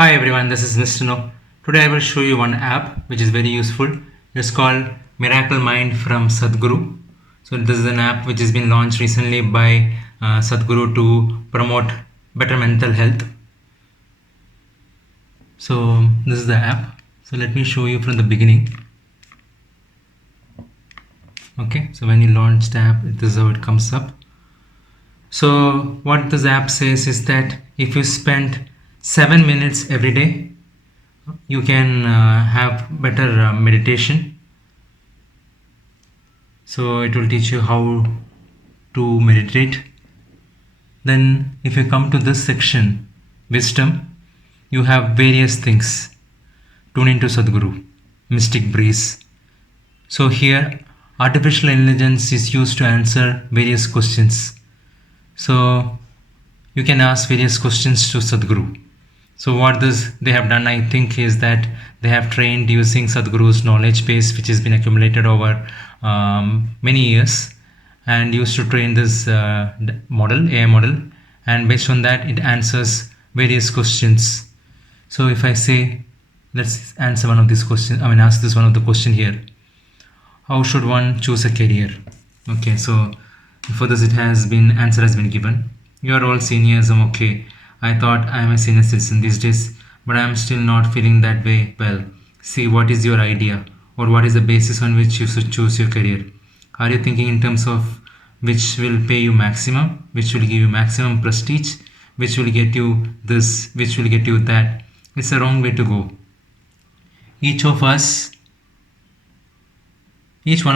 Hi everyone, this is Mr. No. Today I will show you one app which is very useful. It's called Miracle Mind from Sadhguru. So this is an app which has been launched recently by Sadhguru to promote better mental health. So this is the app. So let me show you from the beginning. Okay, so when you launch the app, this is how it comes up. So what this app says is that if you spend 7 minutes every day, you can have better meditation. So it will teach you how to meditate. Then if you come to this section, wisdom, you have various things. Tune into Sadhguru, mystic breeze. So here artificial intelligence is used to answer various questions. So you can ask various questions to Sadhguru. So what they have done, I think, is that they have trained using Sadhguru's knowledge base, which has been accumulated over many years, and used to train this AI model, and based on that, it answers various questions. So if I say, let's answer one of these questions. Ask this one of the question here. How should one choose a career? Okay, so for this, answer has been given. You are all seniors. I'm okay. I thought I am a senior citizen these days, but I am still not feeling that way. Well, see, what is your idea, or what is the basis on which you should choose your career? Are you thinking in terms of which will pay you maximum, which will give you maximum prestige, which will get you this, which will get you that? It's a wrong way to go. Each one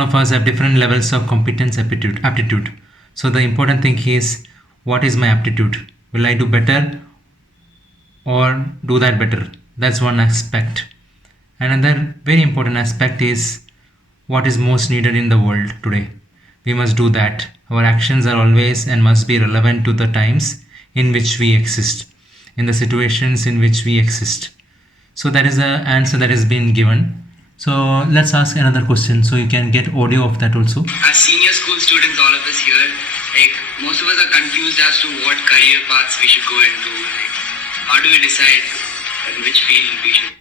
of us have different levels of competence, aptitude. So the important thing is, what is my aptitude? Will I do better or do that better? That's one aspect. Another very important aspect is what is most needed in the world today. We must do that. Our actions are always and must be relevant to the times in which we exist, in the situations in which we exist. So that is the answer that has been given. So let's ask another question, so you can get audio of that also. As senior school students, all of us here, most of us are confused as to what career paths we should go into. How do we decide in which field we should?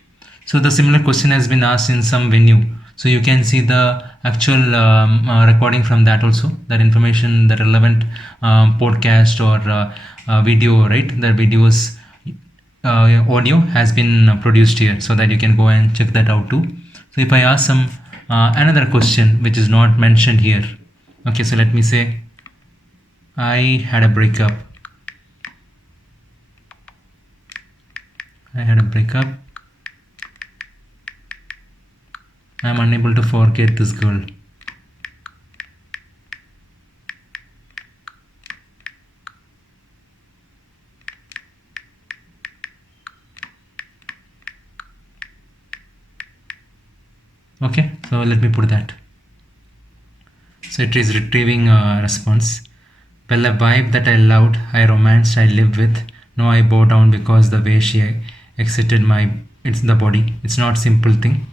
So the similar question has been asked in some venue. So you can see the actual recording from that also. That information, the relevant podcast or video, right? The videos audio has been produced here, so that you can go and check that out too. So if I ask some another question which is not mentioned here. Okay, so let me say, I had a breakup. I am unable to forget this girl. Okay, so let me put that. So it is retrieving a response. Well, a wife that I loved, I romanced, I lived with. No, I bow down because the way she exited it's the body. It's not simple thing.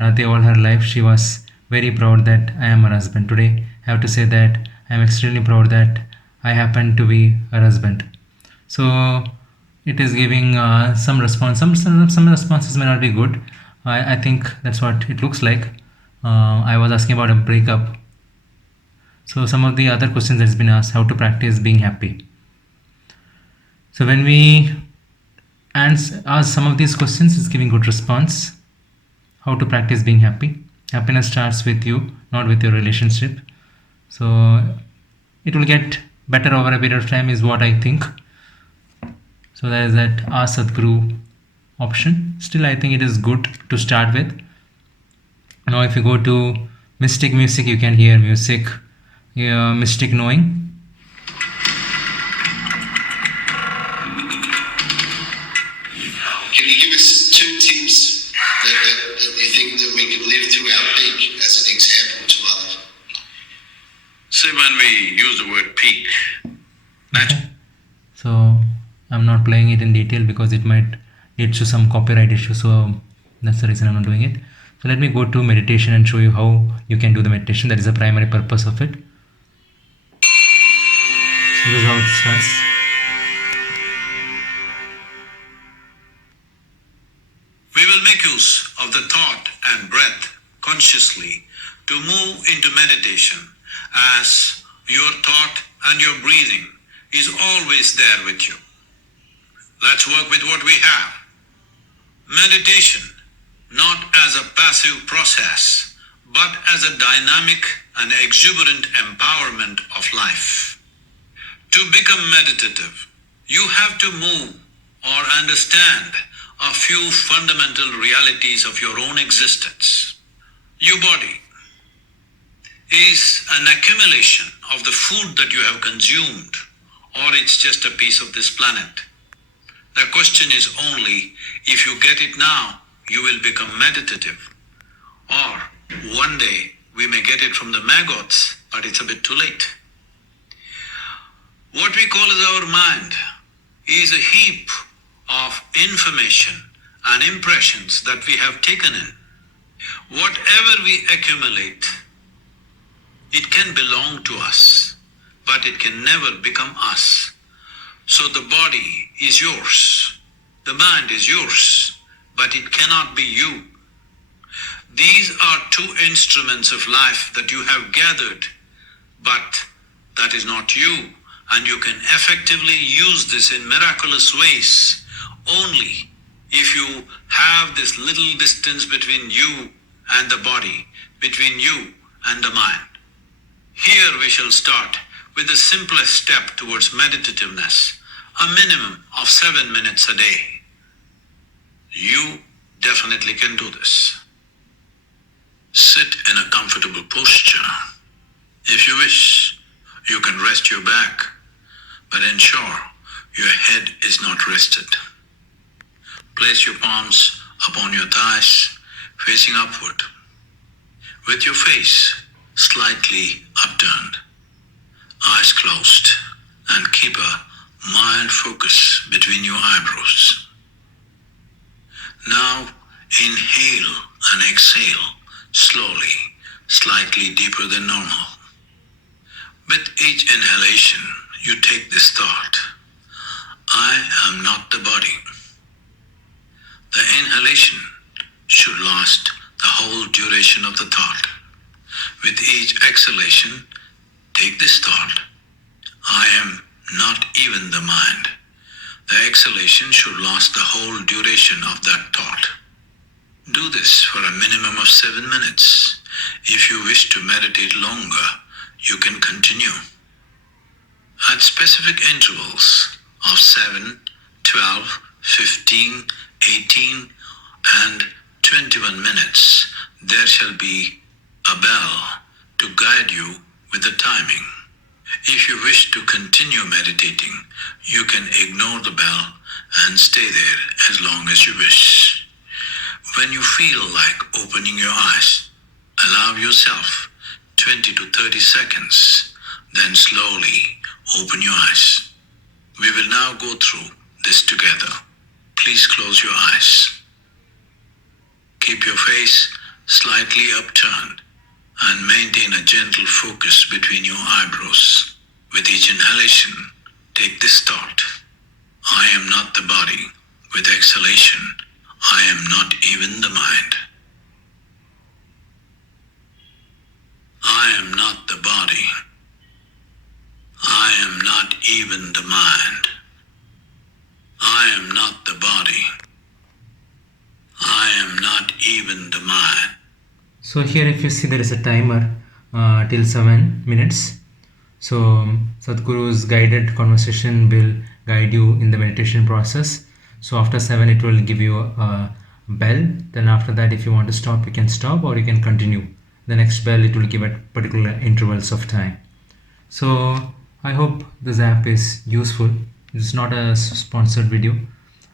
All her life she was very proud that I am her husband. Today I have to say that I am extremely proud that I happen to be her husband. So it is giving some response. Some responses may not be good. I think that's what it looks like. I was asking about a breakup. So some of the other questions that's been asked: how to practice being happy. So when we ask some of these questions, it's giving good response. How to practice being happy. Happiness starts with you, not with your relationship. So it will get better over a period of time, is what I think. So there is that Ask Sadhguru option. Still, I think it is good to start with. Now if you go to mystic music, you can hear music. Mystic knowing. Can you give us 2 tips that you think that we could live throughout peak as an example to others? So when we use the word peak, okay. So I'm not playing it in detail because it might lead to some copyright issue. So that's the reason I'm not doing it. So let me go to meditation and show you how you can do the meditation. That is the primary purpose of it. So this is how it starts. consciously to move into meditation, as your thought and your breathing is always there with you. Let's work with what we have. Meditation, not as a passive process, but as a dynamic and exuberant empowerment of life. To become meditative, you have to move or understand a few fundamental realities of your own existence. Your body is an accumulation of the food that you have consumed, or it's just a piece of this planet. The question is only, if you get it now, you will become meditative. Or one day we may get it from the maggots, but it's a bit too late. What we call as our mind is a heap of information and impressions that we have taken in. Whatever we accumulate, it can belong to us, but it can never become us. So the body is yours, the mind is yours, but it cannot be you. These are two instruments of life that you have gathered, but that is not you, and you can effectively use this in miraculous ways only if you have this little distance between you and the body, between you and the mind. Here we shall start with the simplest step towards meditativeness, a minimum of 7 minutes a day. You definitely can do this. Sit in a comfortable posture. If you wish, you can rest your back, but ensure your head is not rested. Place your palms upon your thighs, facing upward, with your face slightly upturned, eyes closed, and keep a mild focus between your eyebrows. Now inhale and exhale slowly, slightly deeper than normal. With each inhalation, you take this thought: I am not the body. The inhalation should last the whole duration of the thought. With each exhalation, take this thought: I am not even the mind. The exhalation should last the whole duration of that thought. Do this for a minimum of 7 minutes. If you wish to meditate longer, you can continue. At specific intervals of 7, 12, 15, 18, and 21 minutes, there shall be a bell to guide you with the timing. If you wish to continue meditating, you can ignore the bell and stay there as long as you wish. When you feel like opening your eyes, allow yourself 20 to 30 seconds, then slowly open your eyes. We will now go through this together. Please close your eyes. Keep your face slightly upturned and maintain a gentle focus between your eyebrows. With each inhalation, take this thought: I am not the body. With exhalation, I am not even the mind. I am not the body. I am not even the mind. I am not the body. I am not even the mind. So here if you see, there is a timer till 7 minutes. So Sadhguru's guided conversation will guide you in the meditation process. So after 7 it will give you a bell. Then after that, if you want to stop, you can stop, or you can continue. The next bell, it will give at particular intervals of time. So I hope this app is useful. It's not a sponsored video.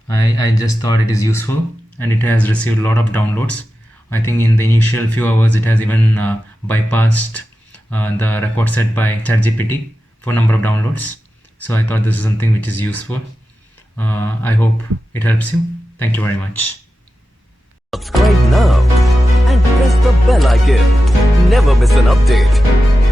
I just thought it is useful, and it has received a lot of downloads. I think in the initial few hours it has even bypassed the record set by ChatGPT for number of downloads. So I thought this is something which is useful. I hope it helps you. Thank you very much. Subscribe now and press the bell icon. Never miss an update.